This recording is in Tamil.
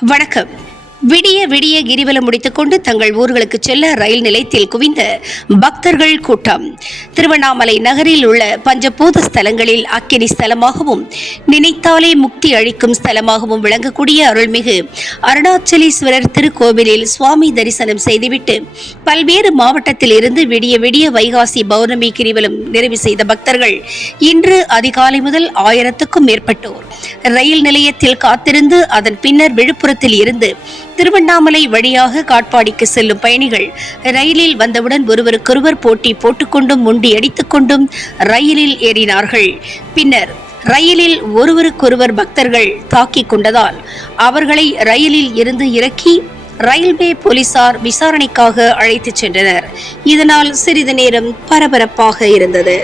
வணக்கம். விடிய விடிய கிரிவலம் முடித்துக்கொண்டு தங்கள் ஊர்களுக்கு செல்ல ரயில் நிலையத்தில் குவிந்த பக்தர்கள் கூட்டம். திருவண்ணாமலை நகரில் உள்ள பஞ்சபூத ஸ்தலங்களில் அக்கினி ஸ்தலமாகவும் நினைத்தாலே முக்தி அளிக்கும் ஸ்தலமாகவும் விளங்கக்கூடிய அருள்மிகு அருணாச்சலீஸ்வரர் திருக்கோவிலில் சுவாமி தரிசனம் செய்துவிட்டு பல்வேறு மாவட்டத்தில் இருந்து விடிய விடிய வைகாசி பௌர்ணமி கிரிவலம் நிறைவு செய்த பக்தர்கள் இன்று அதிகாலை முதல் 1000க்கும் மேற்பட்டோர் ரயில் நிலையத்தில் காத்திருந்து அதன் பின்னர் விழுப்புரத்தில் இருந்து திருவண்ணாமலை வழியாக காட்பாடிக்கு செல்லும் பயணிகள் ரயிலில் வந்தவுடன் ஒருவருக்கொருவர் போட்டி போட்டுக்கொண்டும் முண்டி அடித்துக் கொண்டும் ரயிலில் ஏறினார்கள். பின்னர் ரயிலில் ஒருவருக்கொருவர் பக்தர்கள் தாக்கிக் கொண்டதால் அவர்களை ரயிலில் இருந்து இறக்கி ரயில்வே போலீசார் விசாரணைக்காக அழைத்துச் சென்றனர். இதனால் சிறிது நேரம் பரபரப்பாக இருந்தது.